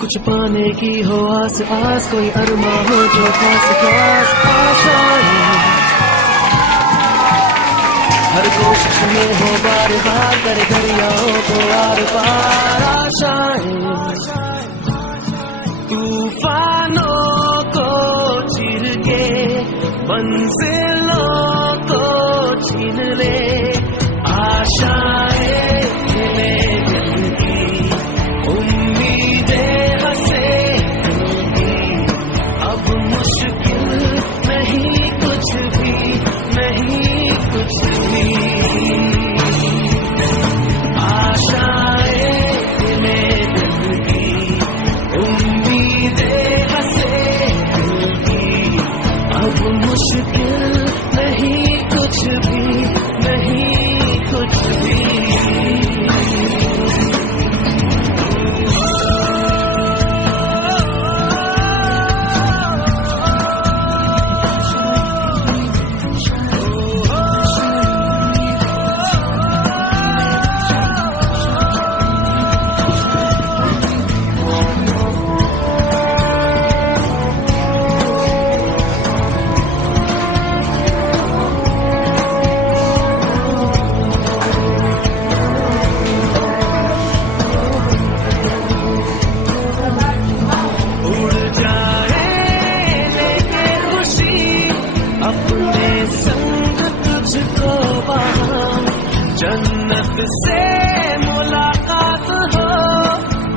कुछ पाने की हो आस आस, कोई अरमा हो जो खास खास आशाएं, हर कोशिश में हो बार बार करे दरियाओं को आर पार आशाएं, तूफानों को चीर के मंजिलों को छीन ले आशाएं, जन्नत से मुलाकात हो,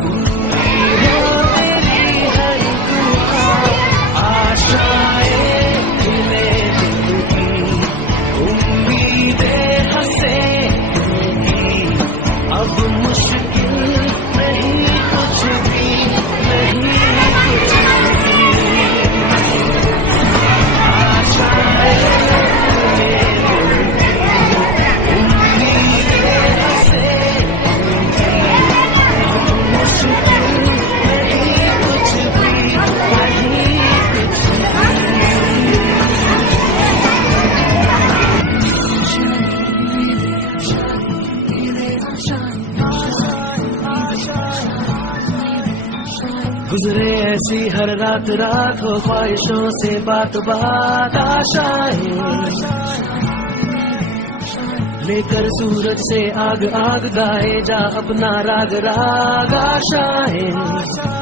पूरी हो तेरी हर दुआ, आशाएं खिले दिल की, उम्मीदें हंसे दिल की, अब मुश्किल नहीं कुछ भी, नहीं कुछ भी, आशाएं गुजरे ऐसी हर रात रात हो, ख्वाहिशों से बात बात आशाएं, लेकर सूरज से आग आग गाए जा अपना राग राग आशाएं।